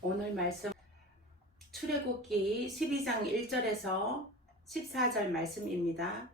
오늘 말씀 출애굽기 12장 1절에서 14절 말씀입니다.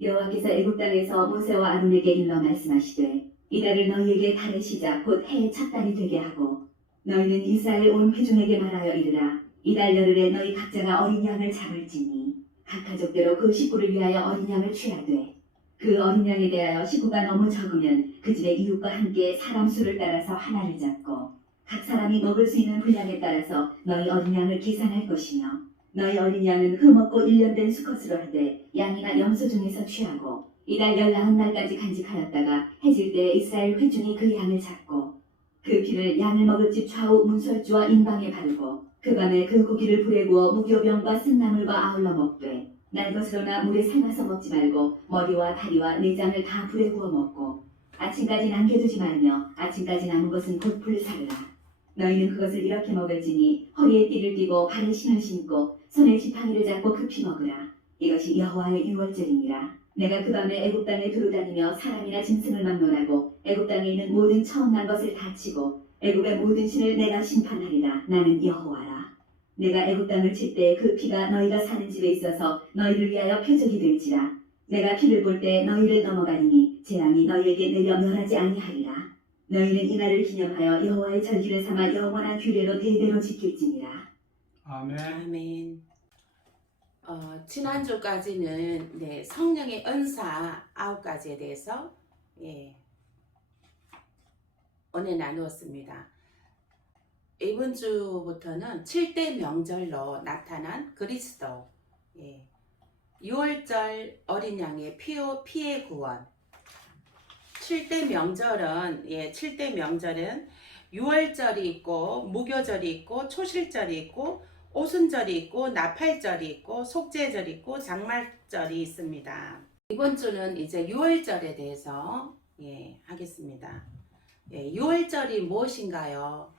여호와께서 애굽 땅에서 모세와 아론에게 일러 말씀하시되 이달을 너희에게 달의 시작 곧 해의 첫 달이 되게 하고 너희는 이스라엘 온 회중에게 말하여 이르라. 이달 열흘에 너희 각자가 어린 양을 잡을지니 각 가족대로 그 식구를 위하여 어린 양을 취하되 그 어린 양에 대하여 식구가 너무 적으면 그 집의 이웃과 함께 사람 수를 따라서 하나를 잡고 각 사람이 먹을 수 있는 분량에 따라서 너희 어린 양을 계산할 것이며 너희 어린 양은 흠없고 1년 된 수컷으로 하되 양이나 염소 중에서 취하고 이달 19날까지 간직하였다가 해질 때 이스라엘 회중이 그 양을 잡고 그 피를 양을 먹을 집 좌우 문설주와 인방에 바르고 그 밤에 그 고기를 불에 구워 무교병과 쓴나물과 아울러 먹되 날 것으로나 물에 삶아서 먹지 말고 머리와 다리와 내장을 다 불에 구워 먹고 아침까지 남겨두지 말며 아침까지 남은 것은 곧 불사르라. 너희는 그것을 이렇게 먹을지니 허리에 띠를 띠고 발에 신을 신고 손에 지팡이를 잡고 급히 먹으라. 이것이 여호와의 유월절이니라. 내가 그 밤에 애굽 땅에 두루다니며 사람이나 짐승을 막론하고 애굽 땅에 있는 모든 처음 난 것을 다 치고 애굽의 모든 신을 내가 심판하리라. 나는 여호와라. 내가 애굽 땅을 칠 때 그 피가 너희가 사는 집에 있어서 너희를 위하여 표적이 될지라. 내가 피를 볼 때 너희를 넘어가리니 재앙이 너희에게 내려 멸하지 아니하리라. 너희는 이날을 기념하여 여호와의 절기를 삼아 영원한 규례로 대대로 지킬지니라. 아멘. 아멘. 지난주까지는 성령의 은사 9가지에 대해서 은혜 나누었습니다. 이번 주부터는 7대 명절로 나타난 그리스도, 6월절 어린 양의 피의 구원. 7대 명절은 6월절이 있고 무교절이 있고 초실절이 있고 오순절이 있고 나팔절이 있고 속죄절이 있고 장말절이 있습니다. 이번 주는 이제 6월절에 대해서 하겠습니다. 6월절이 무엇인가요?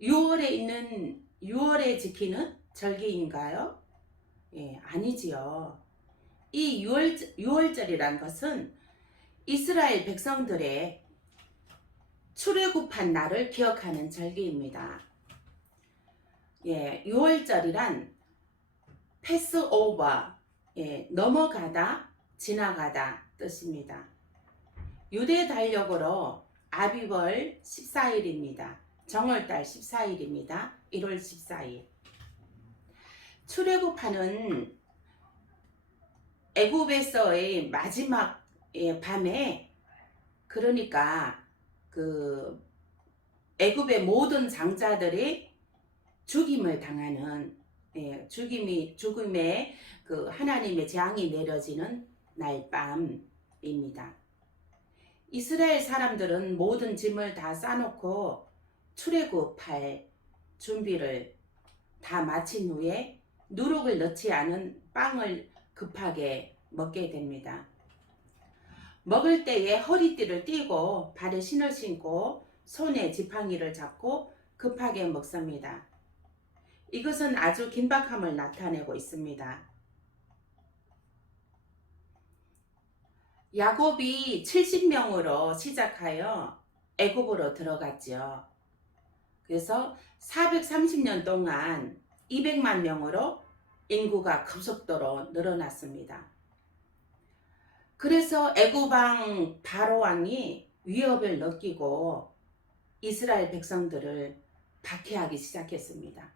6월에 지키는 절기인가요? 아니지요. 이 6월절이란 것은 이스라엘 백성들의 출애굽한 날을 기억하는 절기입니다. 6월절이란 패스오버, 넘어가다, 지나가다 뜻입니다. 유대 달력으로 아비월 14일입니다. 정월달 14일입니다. 1월 14일. 출애굽하는 애굽에서의 마지막 밤에, 그러니까 그 애굽의 모든 장자들이 죽임을 당하는 죽음의 그 하나님의 재앙이 내려지는 날밤입니다. 이스라엘 사람들은 모든 짐을 다 싸놓고 출애굽할 준비를 다 마친 후에 누룩을 넣지 않은 빵을 급하게 먹게 됩니다. 먹을 때에 허리띠를 띠고 발에 신을 신고 손에 지팡이를 잡고 급하게 먹습니다. 이것은 아주 긴박함을 나타내고 있습니다. 야곱이 70명으로 시작하여 애굽으로 들어갔죠. 그래서 430년 동안 200만 명으로 인구가 급속도로 늘어났습니다. 그래서 애굽 왕 바로 왕이 위협을 느끼고 이스라엘 백성들을 박해하기 시작했습니다.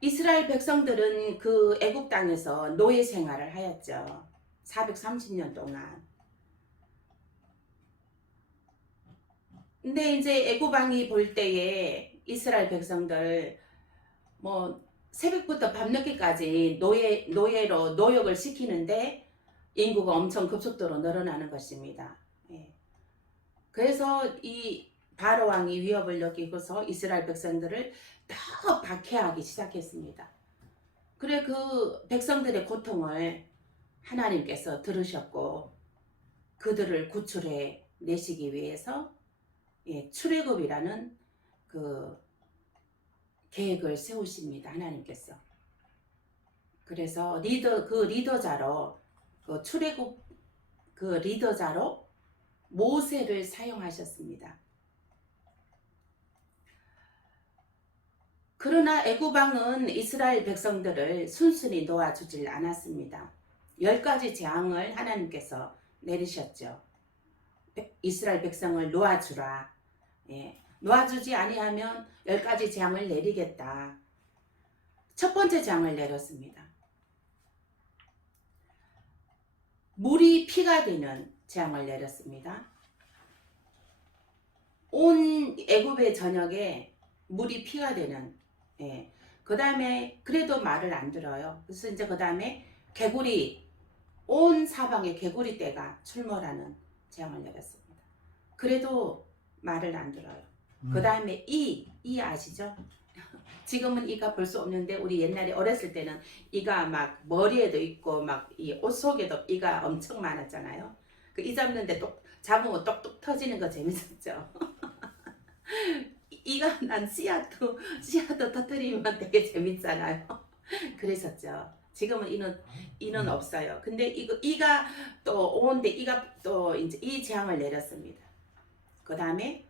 이스라엘 백성들은 그 애굽 땅에서 노예 생활을 하였죠. 430년 동안. 근데 이제 애굽 왕이 볼 때에 이스라엘 백성들 새벽부터 밤늦게까지 노예로 노역을 시키는데 인구가 엄청 급속도로 늘어나는 것입니다. 그래서 이 바로 왕이 위협을 느끼고서 이스라엘 백성들을 더 박해하기 시작했습니다. 그래 그 백성들의 고통을 하나님께서 들으셨고 그들을 구출해 내시기 위해서 출애굽이라는 그 계획을 세우십니다. 하나님께서. 그래서 리더자로 출애굽 리더자로 모세를 사용하셨습니다. 그러나 애굽 왕은 이스라엘 백성들을 순순히 놓아주질 않았습니다. 10가지 재앙을 하나님께서 내리셨죠. 이스라엘 백성을 놓아주라. 예, 놓아주지 아니하면 10가지 재앙을 내리겠다. 첫 번째 재앙을 내렸습니다. 물이 피가 되는 재앙을 내렸습니다. 온 애굽의 전역에 물이 피가 되는. 예. 그 다음에 그래도 말을 안 들어요. 그래서 이제 그 다음에 개구리, 온 사방에 개구리 떼가 출몰하는 재앙을 내렸습니다. 그래도 말을 안 들어요. 그 다음에 이 아시죠? 지금은 이가 볼 수 없는데 우리 옛날에 어렸을 때는 이가 막 머리에도 있고 막 이 옷 속에도 이가 엄청 많았잖아요. 그 이 잡는데 잡으면 똑똑 터지는 거 재밌었죠. 이가 난 씨앗도 터뜨리면 되게 재밌잖아요. 그랬었죠. 지금은 이는 없어요. 근데 이가 또 오는데 이가 또 이제 이 재앙을 내렸습니다. 그 다음에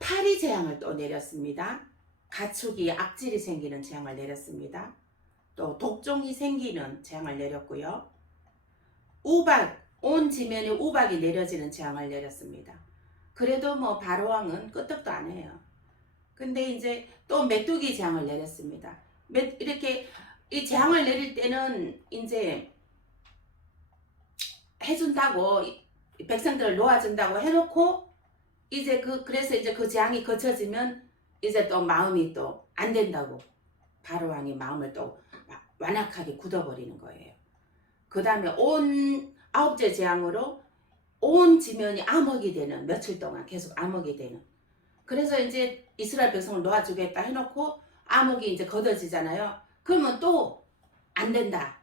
파리 재앙을 또 내렸습니다. 가축이 악질이 생기는 재앙을 내렸습니다. 또 독종이 생기는 재앙을 내렸고요. 온 지면에 우박이 내려지는 재앙을 내렸습니다. 그래도 뭐 바로왕은 끄떡도 안 해요. 근데 이제 또 메뚜기 재앙을 내렸습니다. 이렇게 이 재앙을 내릴 때는 이제 해준다고 백성들을 놓아준다고 해놓고 이제 그래서 이제 그 재앙이 거쳐지면 이제 또 마음이 또 안 된다고 바로왕이 마음을 또 완악하게 굳어버리는 거예요. 그 다음에 온 9째 재앙으로 온 지면이 암흑이 되는, 며칠 동안 계속 암흑이 되는. 그래서 이제 이스라엘 백성을 놓아주겠다 해놓고 암흑이 이제 걷어지잖아요. 그러면 또 안 된다.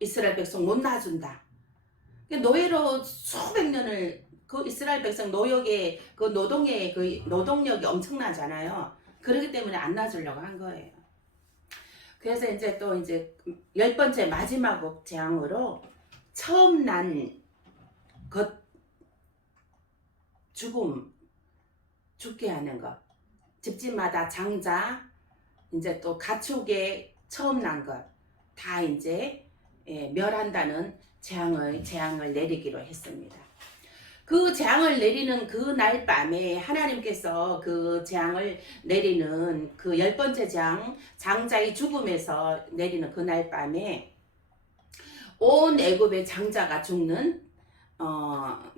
이스라엘 백성 못 놔준다. 노예로 수백 년을 그 이스라엘 백성 노역의 그 노동의 그 노동력이 엄청나잖아요. 그렇기 때문에 안 놔주려고 한 거예요. 그래서 이제 또 이제 10번째 마지막 재앙으로 처음 난 것 죽게 하는 것. 집집마다 장자, 이제 또 가축의 처음 난 것 다 이제 멸한다는 재앙을 내리기로 했습니다. 그 재앙을 내리는 그 날 밤에 하나님께서 그 재앙을 내리는 그 10번째 재앙, 장자의 죽음에서 내리는 그 날 밤에 온 애굽의 장자가 죽는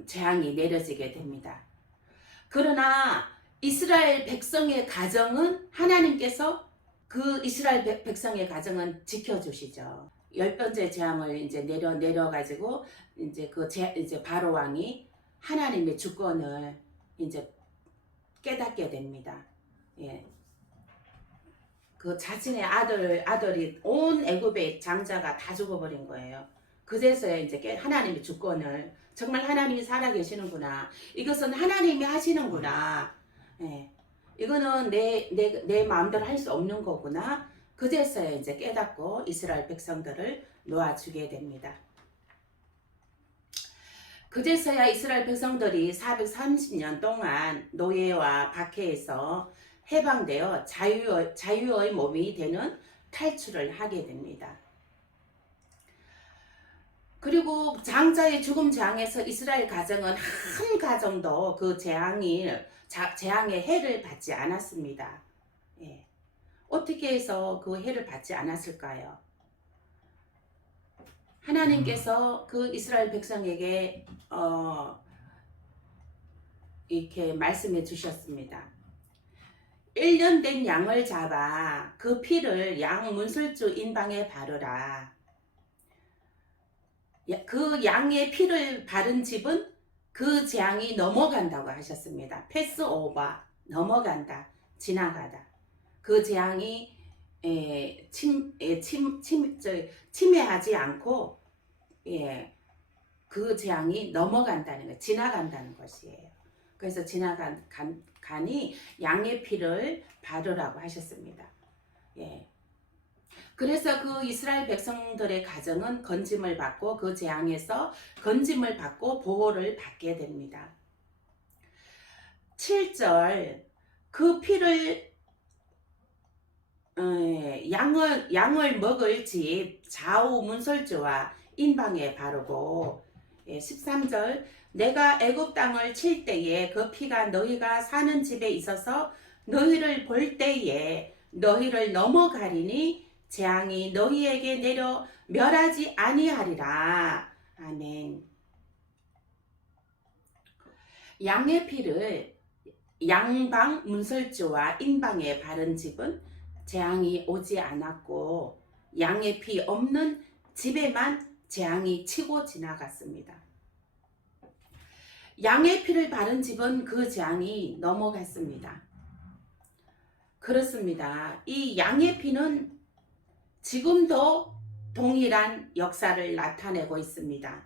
재앙이 내려지게 됩니다. 그러나 이스라엘 백성의 가정은 하나님께서 그 이스라엘 백성의 가정은 지켜주시죠. 10번째 재앙을 이제 내려가지고 이제 이제 바로 왕이 하나님의 주권을 이제 깨닫게 됩니다. 예. 그 자신의 아들이 온 애굽의 장자가 다 죽어버린 거예요. 그제서야 이제 하나님의 주권을, 정말 하나님이 살아계시는구나. 이것은 하나님이 하시는구나. 예. 이거는 내 마음대로 할 수 없는 거구나. 그제서야 이제 깨닫고 이스라엘 백성들을 놓아주게 됩니다. 그제서야 이스라엘 백성들이 430년 동안 노예와 박해에서 해방되어 자유의 몸이 되는 탈출을 하게 됩니다. 그리고 장자의 죽음 재앙에서 이스라엘 가정은 한 가정도 그 재앙의 해를 받지 않았습니다. 예. 어떻게 해서 그 해를 받지 않았을까요? 하나님께서 그 이스라엘 백성에게 이렇게 말씀해 주셨습니다. 1년 된 양을 잡아 그 피를 양 문설주 인방에 바르라. 그 양의 피를 바른 집은 그 재앙이 넘어간다고 하셨습니다. 패스 오버, 넘어간다, 지나가다. 그 재앙이 침해하지 않고 그 재앙이 넘어간다는 거, 지나간다는 것이에요. 그래서 지나가니 양의 피를 바르라고 하셨습니다. 예. 그래서 그 이스라엘 백성들의 가정은 건짐을 받고 그 재앙에서 건짐을 받고 보호를 받게 됩니다. 7절 그 피를 양을 먹을 집 좌우 문설주와 인방에 바르고 13절 내가 애굽 땅을 칠 때에 그 피가 너희가 사는 집에 있어서 너희를 볼 때에 너희를 넘어가리니 재앙이 너희에게 내려 멸하지 아니하리라. 아멘. 양의 피를 양방 문설주와 인방에 바른 집은 재앙이 오지 않았고 양의 피 없는 집에만 재앙이 치고 지나갔습니다. 양의 피를 바른 집은 그 재앙이 넘어갔습니다. 그렇습니다. 이 양의 피는 지금도 동일한 역사를 나타내고 있습니다.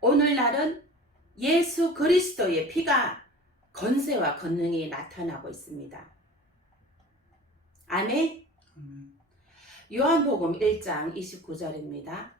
오늘날은 예수 그리스도의 피가 권세와 권능이 나타나고 있습니다. 아멘. 요한복음 1장 29절입니다.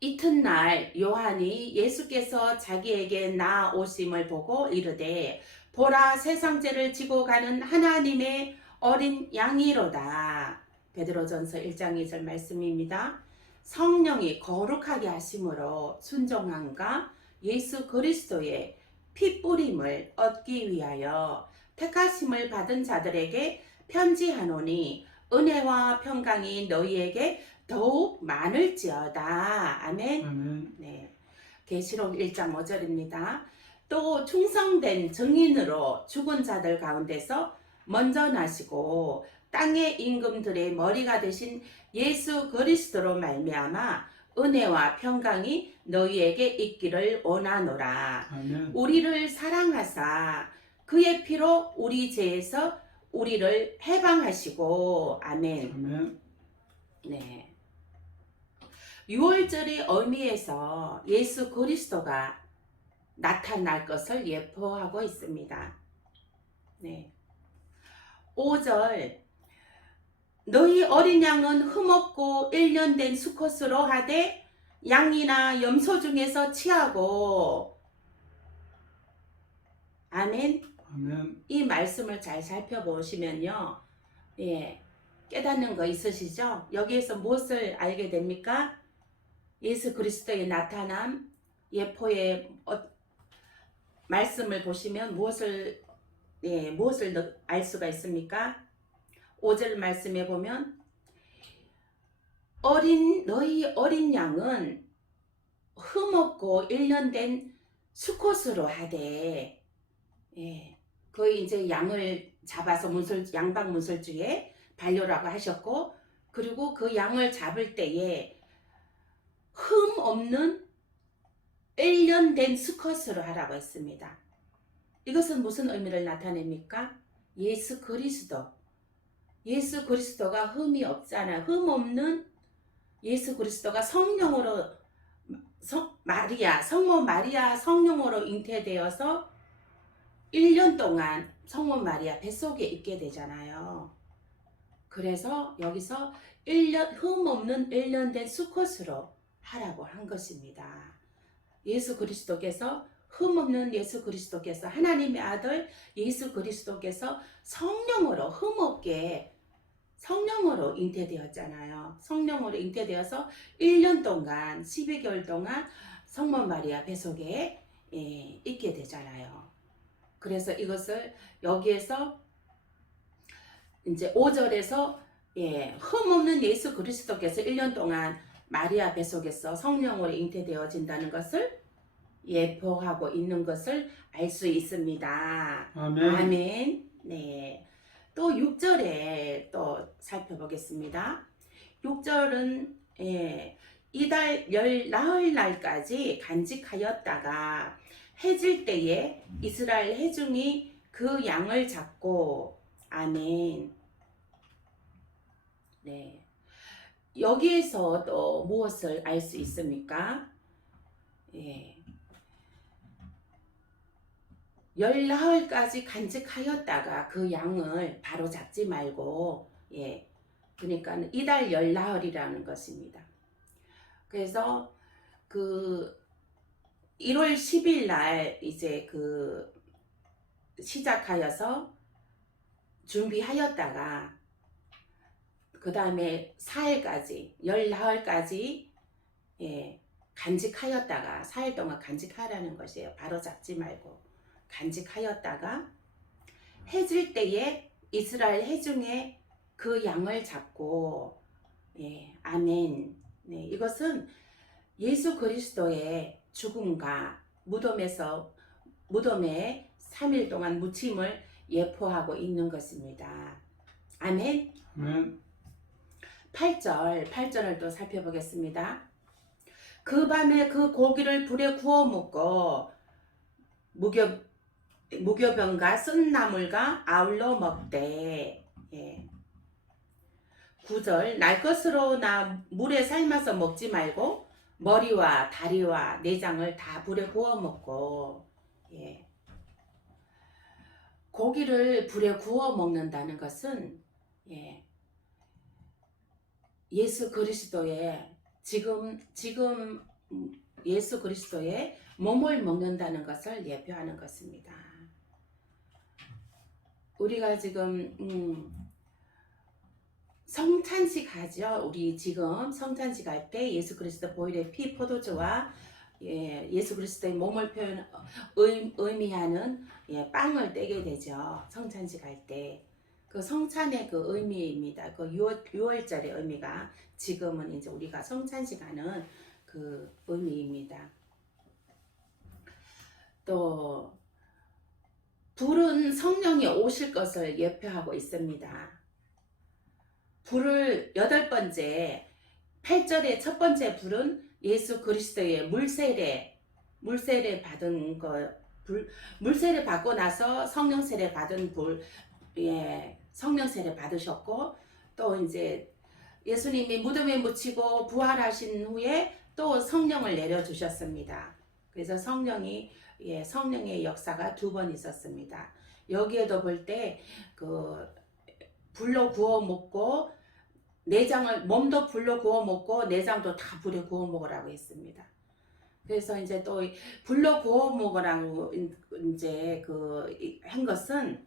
이튿날 요한이 예수께서 자기에게 나오심을 보고 이르되 보라 세상죄를 지고 가는 하나님의 어린 양이로다. 베드로전서 1장 2절 말씀입니다. 성령이 거룩하게 하심으로 순종함과 예수 그리스도의 피 뿌림을 얻기 위하여 택하심을 받은 자들에게 편지하노니 은혜와 평강이 너희에게 더욱 많을지어다. 아멘. 네. 계시록 1장 5절입니다. 또 충성된 증인으로 죽은 자들 가운데서 먼저 나시고 땅의 임금들의 머리가 되신 예수 그리스도로 말미암아 은혜와 평강이 너희에게 있기를 원하노라. 아멘. 우리를 사랑하사 그의 피로 우리 죄에서 우리를 해방하시고 아멘. 아멘. 네. 6월절의 의미에서 예수 그리스도가 나타날 것을 예표하고 있습니다. 네. 5절 너희 어린 양은 흠없고 1년 된 수컷으로 하되 양이나 염소 중에서 취하고 아멘. 아멘. 이 말씀을 잘 살펴보시면요. 예, 깨닫는 거 있으시죠? 여기에서 무엇을 알게 됩니까? 예수 그리스도의 나타남, 예포의 말씀을 보시면 무엇을 알 수가 있습니까? 5절 말씀에 보면 너희 어린 양은 흠없고 1년 된 수컷으로 하되 그 이제 양을 잡아서 양방 문설주에 반려라고 하셨고 그리고 그 양을 잡을 때에 흠 없는 1년 된 수컷으로 하라고 했습니다. 이것은 무슨 의미를 나타냅니까? 예수 그리스도가 흠이 없잖아요. 흠 없는 예수 그리스도가 성령으로 성모 마리아 성령으로 잉태되어서 1년 동안 성모 마리아 뱃속에 있게 되잖아요. 그래서 여기서 흠 없는 1년 된 수컷으로 하라고 한 것입니다. 예수 그리스도께서 흠 없는 예수 그리스도께서 하나님의 아들 예수 그리스도께서 성령으로 흠 없게 성령으로 잉태되었잖아요. 성령으로 잉태되어서 1년 동안 12개월 동안 성모 마리아 뱃속에 있게 되잖아요. 그래서 이것을 여기에서 이제 5절에서 흠 없는 예수 그리스도께서 1년 동안 마리아 뱃속에서 성령으로 잉태되어진다는 것을 예표하고 있는 것을 알 수 있습니다. 아멘. 아멘. 네. 또 6절에 또 살펴보겠습니다. 6절은 이달 열 나흘 날까지 간직하였다가 해질 때에 이스라엘 회중이 그 양을 잡고 아멘. 네. 여기에서 또 무엇을 알 수 있습니까? 열 나흘까지 간직하였다가 그 양을 바로 잡지 말고 그러니까 이달 열나흘이라는 것입니다. 그래서 그 1월 10일 날 이제 그 시작하여서 준비하였다가 그 다음에 4일까지 열나흘까지 예, 간직하였다가 4일 동안 간직하라는 것이에요. 바로 잡지 말고 간직하였다가 해질 때에 이스라엘 해중에 그 양을 잡고 예, 아멘. 네, 이것은 예수 그리스도의 죽음과 무덤에 3일 동안 묻힘을 예표하고 있는 것입니다. 아멘. 아멘. 8절을 또 살펴보겠습니다. 그 밤에 그 고기를 불에 구워 먹고 무교병과 쓴 나물과 아울러 먹되. 예. 9절 날 것으로 나 물에 삶아서 먹지 말고 머리와 다리와 내장을 다 불에 구워 먹고. 예. 고기를 불에 구워 먹는다는 것은 예. 예수 그리스도의 지금 예수 그리스도의 몸을 먹는다는 것을 예표하는 것입니다. 우리가 지금 성찬식 하죠. 우리 지금 성찬식 할 때 예수 그리스도 보혈의 피 포도주와 예, 예수 그리스도의 몸을 의미하는 예, 빵을 떼게 되죠. 성찬식 할 때. 그 성찬의 그 의미입니다. 그 6월절의 의미가 지금은 이제 우리가 성찬식 하는 그 의미입니다. 또 불은 성령이 오실 것을 예표하고 있습니다. 불을 8번째 8절의 첫 번째 불은 예수 그리스도의 물세례 받은 거 물세례 받고 나서 성령 세례 받은 불 예, 성령 세례 받으셨고 또 이제 예수님이 무덤에 묻히고 부활하신 후에 또 성령을 내려 주셨습니다. 그래서 성령의 역사가 2번 있었습니다. 여기에도 볼 때 그 불로 구워 먹고 몸도 불로 구워 먹고 내장도 다 불에 구워 먹으라고 했습니다. 그래서 이제 또 불로 구워 먹으라고 이제 한 것은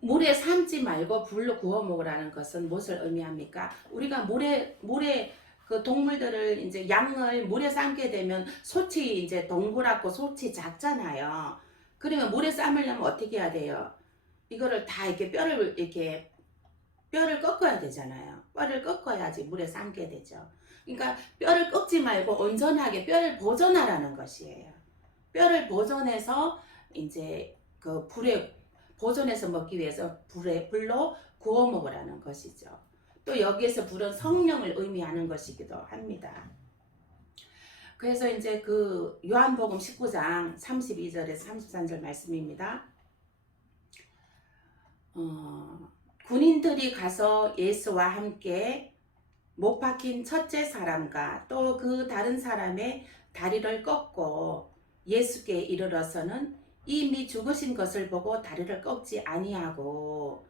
물에 삶지 말고 불로 구워 먹으라는 것은 무엇을 의미합니까? 우리가 물에 그 동물들을 이제 양을 물에 삶게 되면 솥이 이제 동그랗고 솥이 작잖아요. 그러면 물에 삶으려면 어떻게 해야 돼요? 이거를 다 이렇게 뼈를 꺾어야 되잖아요. 뼈를 꺾어야지 물에 삶게 되죠. 그러니까 뼈를 꺾지 말고 온전하게 뼈를 보존하라는 것이에요. 뼈를 보존해서 이제 그 불에 보존해서 먹기 위해서 불로 구워 먹으라는 것이죠. 또 여기에서 불은 성령을 의미하는 것이기도 합니다. 그래서 이제 그 요한복음 19장 32절에서 33절 말씀입니다. 군인들이 가서 예수와 함께 못 박힌 첫째 사람과 또 그 다른 사람의 다리를 꺾고 예수께 이르러서는 이미 죽으신 것을 보고 다리를 꺾지 아니하고.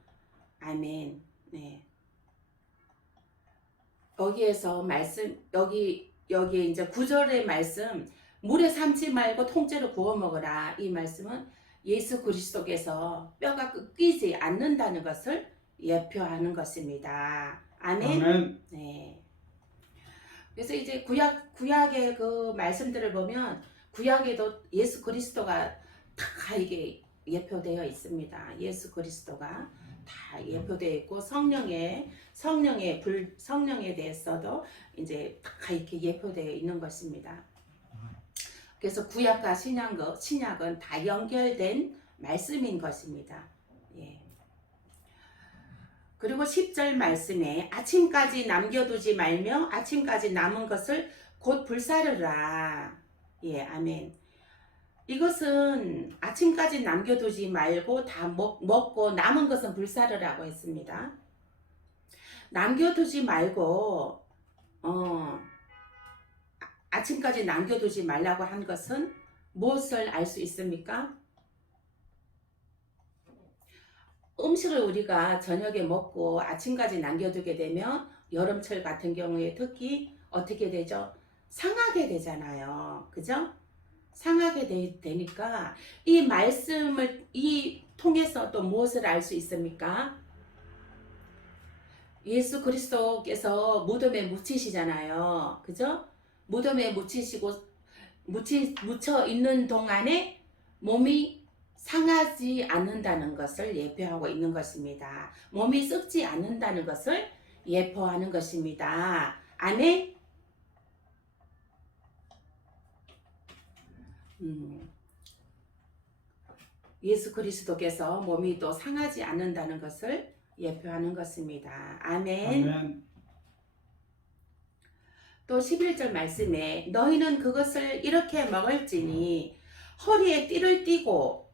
아멘. 네. 여기에서 여기 이제 9절의 말씀 물에 삶지 말고 통째로 구워 먹어라. 이 말씀은 예수 그리스도께서 뼈가 꺾이지 않는다는 것을 예표하는 것입니다. 아멘. 아멘. 네. 그래서 이제 구약의 그 말씀들을 보면 구약에도 예수 그리스도가 다 이게 예표되어 있습니다. 예수 그리스도가 다 예표되어 있고 성령에 대해서도 이제 다 이렇게 예표되어 있는 것입니다. 그래서 구약과 신약은 다 연결된 말씀인 것입니다. 예. 그리고 10절 말씀에 아침까지 남겨두지 말며 아침까지 남은 것을 곧 불사르라. 예, 아멘. 이것은 아침까지 남겨두지 말고 다 먹고 남은 것은 불사르라고 했습니다. 남겨두지 말고 아침까지 남겨두지 말라고 한 것은 무엇을 알 수 있습니까? 음식을 우리가 저녁에 먹고 아침까지 남겨두게 되면 여름철 같은 경우에 특히 어떻게 되죠? 상하게 되잖아요. 그죠? 상하게 되니까 이 말씀을 통해서 또 무엇을 알 수 있습니까? 예수 그리스도께서 무덤에 묻히시잖아요. 그죠? 무덤에 묻혀 있는 동안에 몸이 상하지 않는다는 것을 예표하고 있는 것입니다. 몸이 썩지 않는다는 것을 예표하는 것입니다. 아멘? 예수 그리스도께서 몸이 또 상하지 않는다는 것을 예표하는 것입니다. 아멘. 아멘. 또 11절 말씀에 너희는 그것을 이렇게 먹을지니 허리에 띠를 띠고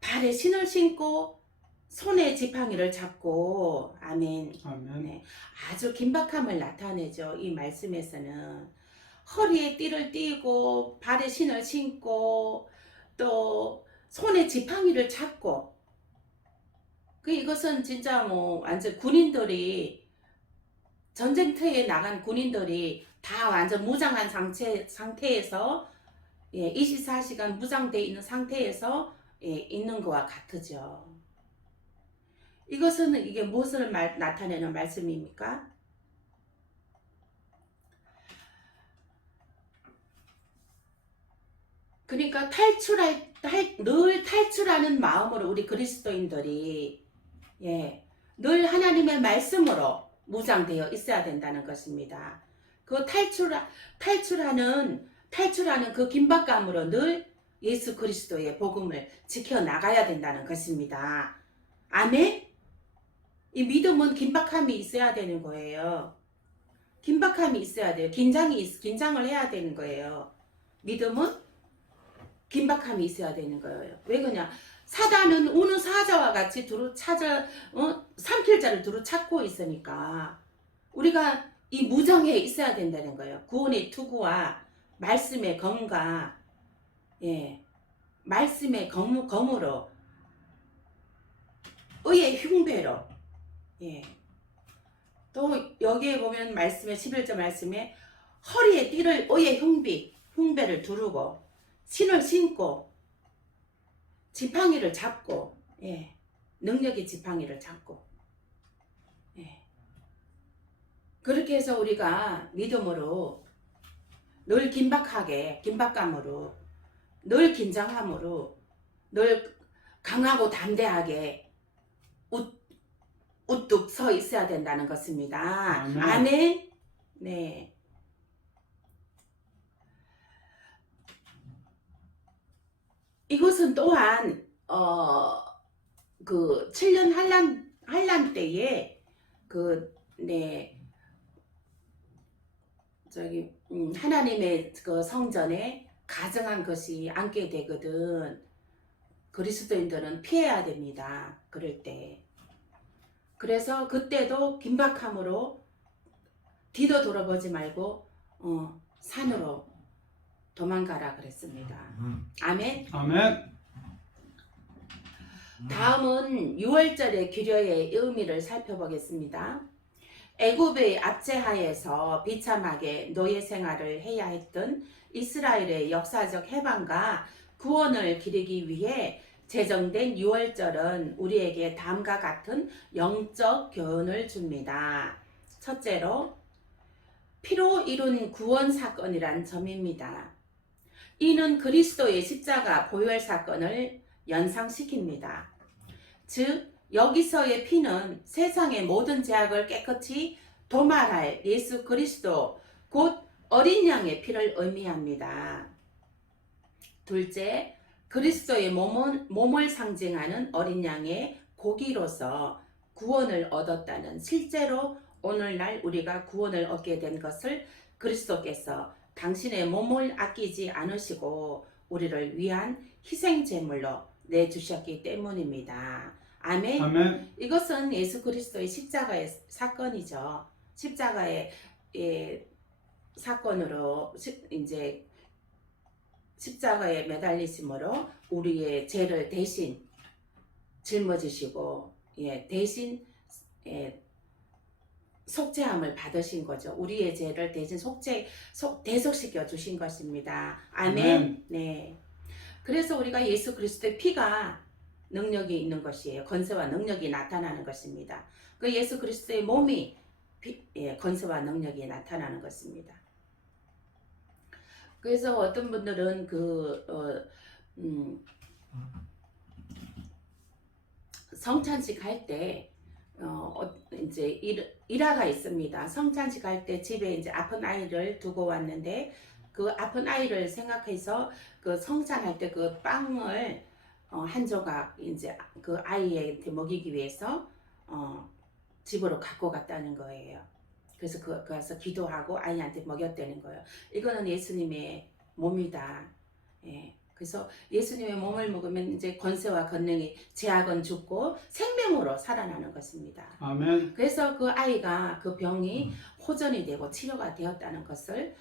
발에 신을 신고 손에 지팡이를 잡고 아멘. 아멘. 네, 아주 긴박함을 나타내죠. 이 말씀에서는 허리에 띠를 띠고 발에 신을 신고 또 손에 지팡이를 잡고 이것은 진짜 뭐 완전 군인들이 전쟁터에 나간 군인들이 다 완전 무장한 상태에서 24시간 무장되어 있는 상태에서 있는 것과 같으죠. 이것은 이게 무엇을 나타내는 말씀입니까? 그러니까 늘 탈출하는 마음으로 우리 그리스도인들이 늘 하나님의 말씀으로 무장되어 있어야 된다는 것입니다. 그 탈출하는 그 긴박감으로 늘 예수 그리스도의 복음을 지켜나가야 된다는 것입니다. 아멘? 이 믿음은 긴박함이 있어야 되는 거예요. 긴박함이 있어야 돼요. 긴장을 해야 되는 거예요. 믿음은 긴박함이 있어야 되는 거예요. 왜 그러냐? 사단은 우는 사자와 같이 삼킬 자를 두루 찾고 있으니까 우리가 이 무정에 있어야 된다는 거예요. 구원의 투구와 말씀의 검과 말씀의 검으로 의의 흉배로 또 여기에 보면 말씀에 11절 말씀에 허리에 띠를 의의 흉배를 두르고 신을 신고 지팡이를 잡고 능력의 지팡이를 잡고 그렇게 해서 우리가 믿음으로 늘 긴박감으로 늘 긴장함으로 늘 강하고 담대하게 우뚝 서 있어야 된다는 것입니다. 아멘. 아멘. 네. 이것은 또한 그 7년 한란 때에 하나님의 그 성전에 가정한 것이 앉게 되거든. 그리스도인들은 피해야 됩니다. 그럴 때. 그래서 그때도 긴박함으로 뒤도 돌아보지 말고 산으로 도망가라 그랬습니다. 아멘. 아멘. 다음은 6월절의 규례의 의미를 살펴보겠습니다. 애굽의 압제하에서 비참하게 노예 생활을 해야 했던 이스라엘의 역사적 해방과 구원을 기리기 위해 제정된 6월절은 우리에게 다음과 같은 영적 교훈을 줍니다. 첫째로 피로 이룬 구원 사건이란 점입니다. 이는 그리스도의 십자가 보혈 사건을 연상시킵니다. 즉 여기서의 피는 세상의 모든 죄악을 깨끗이 도말할 예수 그리스도 곧 어린 양의 피를 의미합니다. 둘째, 그리스도의 몸을 상징하는 어린 양의 고기로서 구원을 얻었다는 실제로 오늘날 우리가 구원을 얻게 된 것을 그리스도께서 당신의 몸을 아끼지 않으시고 우리를 위한 희생제물로 내주셨기 때문입니다. 아멘. 아멘. 이것은 예수 그리스도의 십자가의 사건이죠. 십자가의 사건으로 이제 십자가에 매달리심으로 우리의 죄를 대신 짊어지시고 대신 속죄함을 받으신 거죠. 우리의 죄를 대신 대속시켜 주신 것입니다. 아멘. 네. 그래서 우리가 예수 그리스도의 피가 능력이 있는 것이에요. 건세와 능력이 나타나는 것입니다. 그 예수 그리스도의 몸이 건세와 능력이 나타나는 것입니다. 그래서 어떤 분들은 성찬식 할 때 이제 일화가 있습니다. 성찬식 할 때 집에 이제 아픈 아이를 두고 왔는데 그 아픈 아이를 생각해서 그 성찬할 때 그 빵을 한 조각 이제 그 아이한테 먹이기 위해서 집으로 갖고 갔다는 거예요. 그래서 가서 기도하고 아이한테 먹였다는 거예요. 이거는 예수님의 몸이다. 그래서 예수님의 몸을 먹으면 이제 권세와 권능이 죄악은 죽고 생명으로 살아나는 것입니다. 아멘. 그래서 그 아이가 그 병이 호전이 되고 치료가 되었다는 것을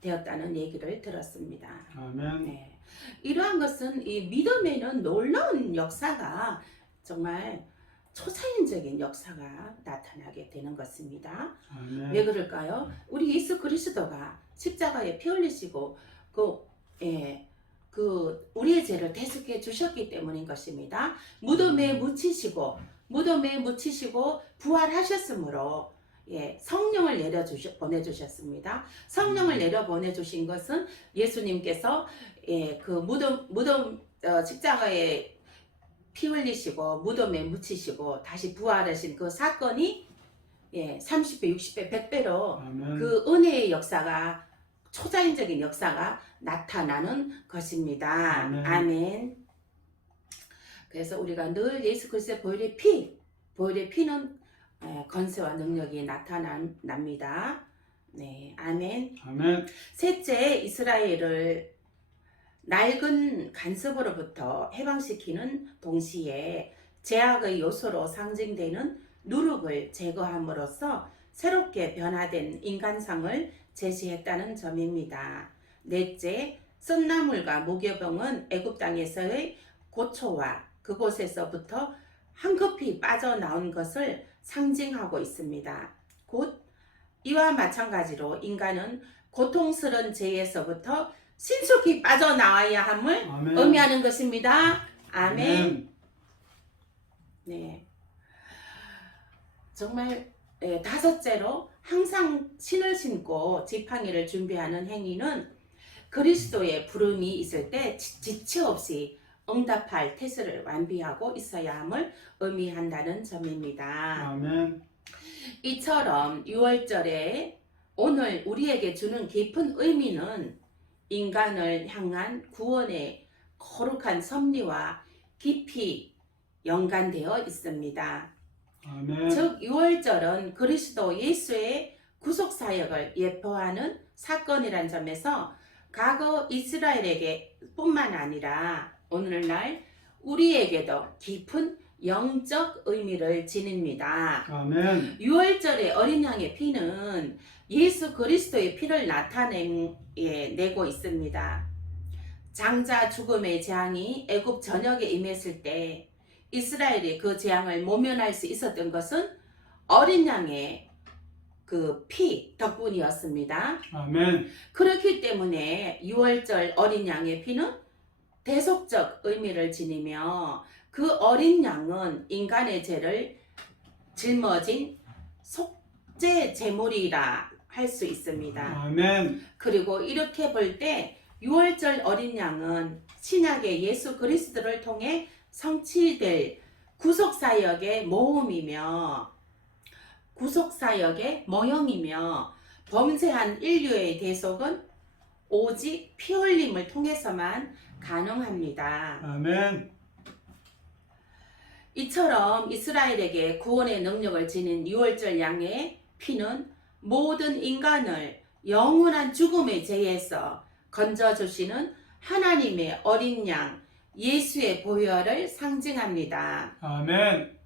되었다는 얘기를 들었습니다. 아멘. 네. 이러한 것은 이 믿음에는 놀라운 역사가 정말 초자연적인 역사가 나타나게 되는 것입니다. 아멘. 왜 그럴까요? 우리 예수 그리스도가 십자가에 피 흘리시고 우리의 죄를 대속해 주셨기 때문인 것입니다. 무덤에 묻히시고 부활하셨으므로 성령을 보내주셨습니다. 성령을 내려 보내주신 것은 예수님께서 그 무덤 십자가에 피 흘리시고 무덤에 묻히시고 다시 부활하신 그 사건이 30배, 60배, 100배로 아멘. 그 은혜의 역사가 초자연적인 역사가 나타나는 것입니다. 아멘. 아멘. 그래서 우리가 늘 예수 그리스도의 보혈의 피는 건세와 능력이 나타납니다. 네, 아멘. 아멘. 셋째, 이스라엘을 낡은 간섭으로부터 해방시키는 동시에 제약의 요소로 상징되는 누룩을 제거함으로써 새롭게 변화된 인간상을 제시했다는 점입니다. 넷째, 썬나물과 무교병은 애굽 땅에서의 고초와 그곳에서부터 황급히 빠져나온 것을 상징하고 있습니다. 곧 이와 마찬가지로 인간은 고통스러운 죄에서부터 신속히 빠져나와야 함을 아멘. 의미하는 것입니다. 아멘. 네. 정말 다섯째로 항상 신을 신고 지팡이를 준비하는 행위는 그리스도의 부름이 있을 때 지체 없이 응답할 태세를 완비하고 있어야 함을 의미한다는 점입니다. 아멘. 이처럼 6월절에 오늘 우리에게 주는 깊은 의미는 인간을 향한 구원의 거룩한 섭리와 깊이 연관되어 있습니다. 아멘. 즉 6월절은 그리스도 예수의 구속사역을 예표하는 사건이란 점에서 과거 이스라엘에게 뿐만 아니라 오늘날 우리에게도 깊은 영적 의미를 지닙니다. 아멘. 6월절의 어린 양의 피는 예수 그리스도의 피를 나타내고 있습니다. 장자 죽음의 재앙이 애굽 전역에 임했을 때 이스라엘이 그 재앙을 모면할 수 있었던 것은 어린 양의 그 피 덕분이었습니다. 아멘. 그렇기 때문에 6월절 어린 양의 피는 대속적 의미를 지니며 그 어린 양은 인간의 죄를 짊어진 속죄 제물이라 할 수 있습니다. 아멘. 그리고 이렇게 볼 때 6월절 어린 양은 신약의 예수 그리스도를 통해 성취될 구속사역의 모형이며 범죄한 인류의 대속은 오직 피 흘림을 통해서만 가능합니다. 아멘. 이처럼 이스라엘에게 구원의 능력을 지닌 6월절 양의 피는 모든 인간을 영원한 죽음의 죄에서 건져주시는 하나님의 어린 양 예수의 보혈을 상징합니다. 아멘.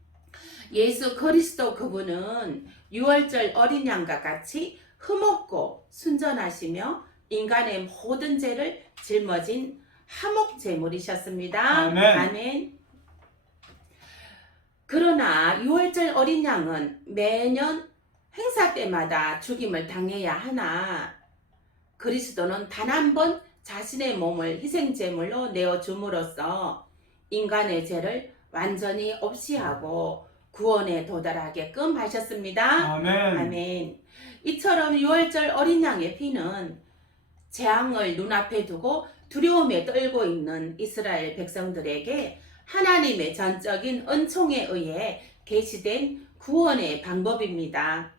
예수 그리스도 그분은 6월절 어린 양과 같이 흠없고 순전하시며 인간의 모든 죄를 짊어진 화목 제물이셨습니다. 아멘. 아멘. 그러나 6월절 어린 양은 매년 행사 때마다 죽임을 당해야 하나 그리스도는 단 한 번 자신의 몸을 희생제물로 내어줌으로써 인간의 죄를 완전히 없이 하고 구원에 도달하게끔 하셨습니다. 아멘. 아멘. 이처럼 6월절 어린 양의 피는 재앙을 눈앞에 두고 두려움에 떨고 있는 이스라엘 백성들에게 하나님의 전적인 은총에 의해 계시된 구원의 방법입니다.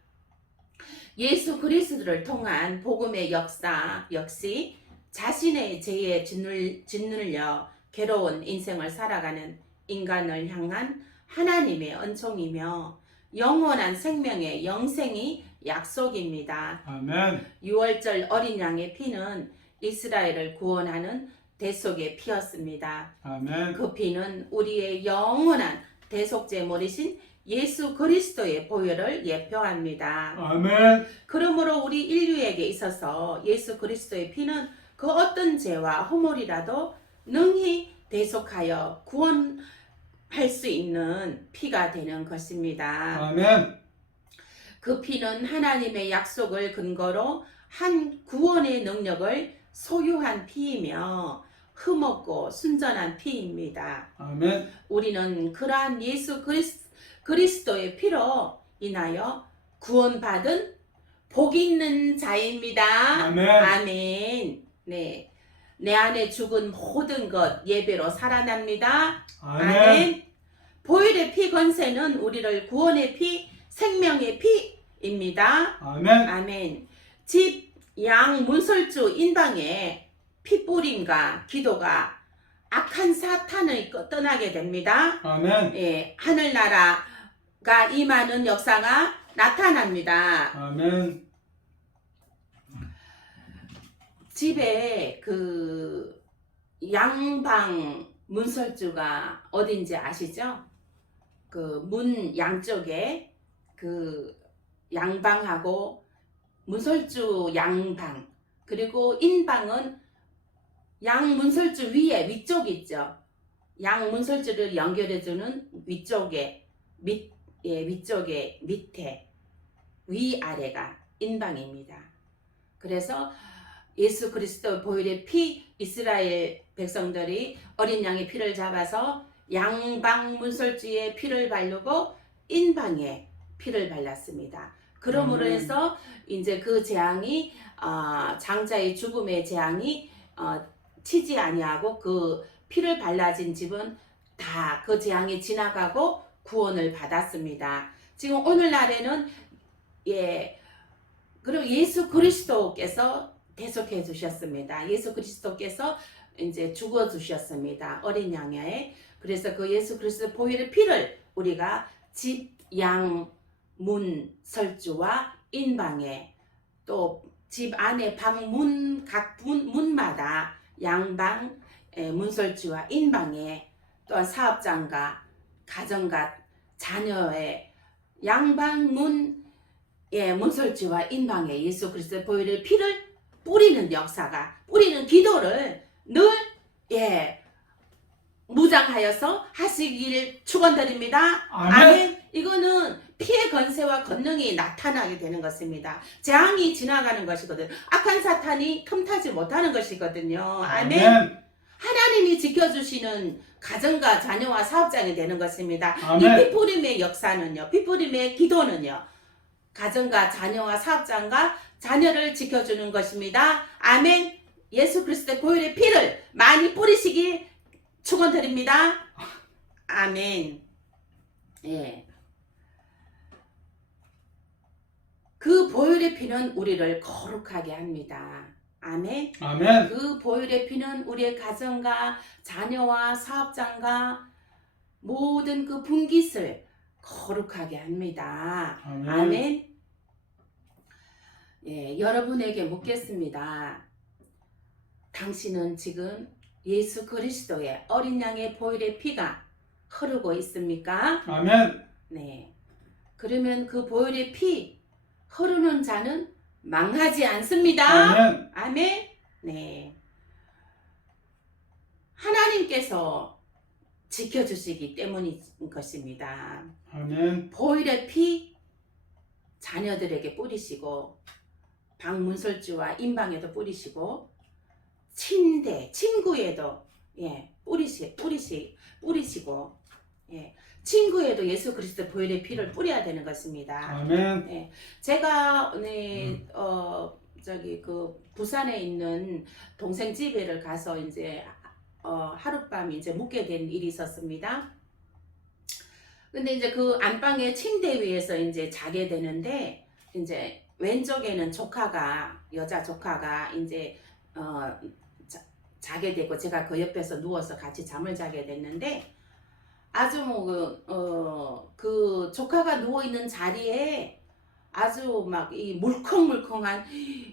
예수 그리스도를 통한 복음의 역사 역시 자신의 죄에 짓눌려 괴로운 인생을 살아가는 인간을 향한 하나님의 은총이며 영원한 생명의 영생이 약속입니다. 아멘. 6월절 어린 양의 피는 이스라엘을 구원하는 대속의 피였습니다. 아멘. 그 피는 우리의 영원한 대속제물이신 예수 그리스도의 보혈을 예표합니다. 아멘. 그러므로 우리 인류에게 있어서 예수 그리스도의 피는 그 어떤 죄와 허물이라도 능히 대속하여 구원할 수 있는 피가 되는 것입니다. 아멘. 그 피는 하나님의 약속을 근거로 한 구원의 능력을 소유한 피이며 흠없고 순전한 피입니다. 아멘. 우리는 그러한 예수 그리스도의 피로 인하여 구원받은 복 있는 자입니다. 아멘. 아멘. 네. 내 안에 죽은 모든 것 예배로 살아납니다. 아멘. 아멘. 보혈의 피 권세는 우리를 구원의 피, 생명의 피입니다. 아멘. 아멘. 집, 양, 문설주, 인방에 피 뿌림과 기도가 악한 사탄을 떠나게 됩니다. 아멘. 예, 하늘나라가 임하는 역사가 나타납니다. 아멘. 집에 그 양방 문설주가 어딘지 아시죠? 그 문 양쪽에 그 양방하고 문설주 양방 그리고 인방은 양 문설주 위에 위쪽 있죠. 양 문설주를 연결해주는 위쪽에 위쪽에 밑에 위아래가 인방입니다. 그래서 예수 그리스도 보혈의 피 이스라엘 백성들이 어린 양의 피를 잡아서 양방 문설주에 피를 바르고 인방에 피를 발랐습니다. 그러므로 해서 이제 그 재앙이 장자의 죽음의 재앙이 치지 아니하고 그 피를 발라진 집은 다 그 재앙이 지나가고 구원을 받았습니다. 지금 오늘날에는 그리고 예수 그리스도께서 대속해 주셨습니다. 예수 그리스도께서 이제 죽어 주셨습니다. 어린 양에. 그래서 그 예수 그리스도 보혈의 피를 우리가 집, 양, 문, 설주와 인방에 또 집 안에 방문 각 문마다 양방, 문설주와 인방에 또한 사업장과 가정과 자녀의 양방, 문설주와 인방에 예수 그리스도의 보혈의 피를 뿌리는 역사가 뿌리는 기도를 늘 무장하여서 하시기를 축원드립니다. 아멘. 이거는 피의 권세와 권능이 나타나게 되는 것입니다. 재앙이 지나가는 것이거든. 악한 사탄이 틈타지 못하는 것이거든요. 아멘. 하나님이 지켜주시는 가정과 자녀와 사업장이 되는 것입니다. 아멘. 이 피뿌림의 역사는요. 피뿌림의 기도는요. 가정과 자녀와 사업장과 자녀를 지켜주는 것입니다. 아멘. 예수 그리스도의 보혈의 피를 많이 뿌리시길 축원드립니다. 아멘. 예. 그 보혈의 피는 우리를 거룩하게 합니다. 아멘. 아멘. 그 보혈의 피는 우리의 가정과 자녀와 사업장과 모든 그 분깃을 거룩하게 합니다. 아멘. 아멘. 예, 여러분에게 묻겠습니다. 당신은 지금 예수 그리스도의 어린 양의 보혈의 피가 흐르고 있습니까? 아멘. 네. 그러면 그 보혈의 피 흐르는 자는 망하지 않습니다. 아멘. 아멘. 네. 하나님께서 지켜주시기 때문인 것입니다. 아멘. 보혈의 피 자녀들에게 뿌리시고 방문설주와 임방에도 뿌리시고 친구에도 뿌리시고 친구에도 예수 그리스도 보혈의 피를 뿌려야 되는 것입니다. 아멘. 제가 부산에 있는 동생 집에를 가서 이제 하룻밤 이제 묵게 된 일이 있었습니다. 근데 이제 그 안방의 침대 위에서 이제 자게 되는데 이제 왼쪽에는 여자 조카가 이제 자게 되고 제가 그 옆에서 누워서 같이 잠을 자게 됐는데 아주 그 조카가 누워 있는 자리에 아주 막 이 물컹물컹한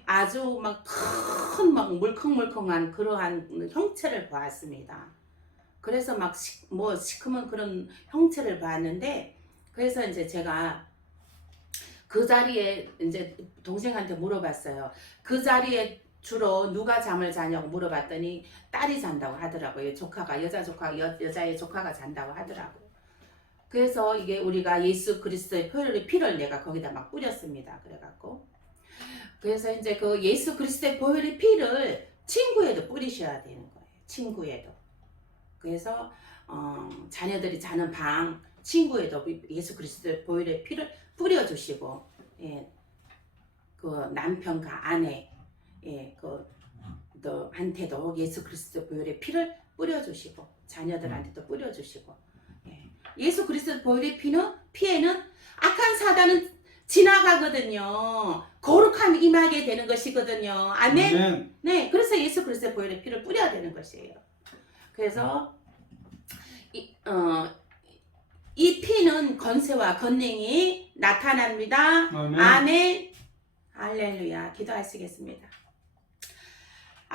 아주 막 큰 막 물컹물컹한 그러한 형체를 보았습니다. 그래서 막 시커먼 그런 형체를 봤는데 그래서 이제 제가 그 자리에 이제 동생한테 물어봤어요. 그 자리에 주로 누가 잠을 자냐고 물어봤더니 딸이 잔다고 하더라고요. 여자의 조카가 잔다고 하더라고요. 그래서 이게 우리가 예수 그리스도의 보혈의 피를 내가 거기다 막 뿌렸습니다. 그래서 이제 그 예수 그리스도의 보혈의 피를 친구에도 뿌리셔야 되는 거예요. 친구에도. 그래서 자녀들이 자는 방 친구에도 예수 그리스도의 보혈의 피를 뿌려주시고 그 남편과 아내 한테도 예수 그리스도 보혈의 피를 뿌려주시고 자녀들한테도 뿌려주시고 예수 그리스도 보혈의 피에는 악한 사단은 지나가거든요. 거룩함이 임하게 되는 것이거든요. 아멘. 아멘. 네, 그래서 예수 그리스도 보혈의 피를 뿌려야 되는 것이에요. 그래서 이 피는 권세와 권능이 나타납니다. 아멘. 아멘. 할렐루야. 기도하시겠습니다.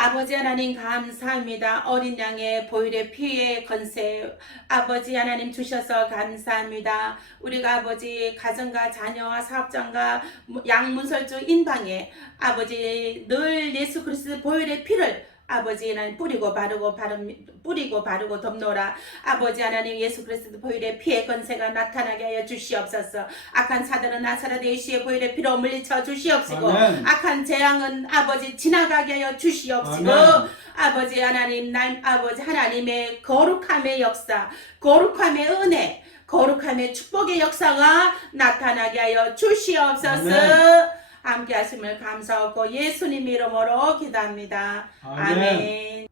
아버지 하나님 감사합니다. 어린 양의 보혈의 피의 건세 아버지 하나님 주셔서 감사합니다. 우리가 아버지 가정과 자녀와 사업장과 양문설주 인방에 아버지 늘 예수 그리스도 보혈의 피를 아버지 하나님 뿌리고 바르고 덮노라. 아버지 하나님 예수 그리스도 보혈의 피의 건세가 나타나게 하여 주시옵소서. 악한 사단은 나사렛 예수의 보혈의 피로 물리쳐 주시옵시고 아멘. 악한 재앙은 아버지 지나가게 하여 주시옵시고 아멘. 아버지 하나님 아버지 하나님의 거룩함의 역사 거룩함의 은혜 거룩함의 축복의 역사가 나타나게 하여 주시옵소서. 아멘. 함께 하심을 감사하고 예수님 이름으로 기도합니다. 아멘. 아멘.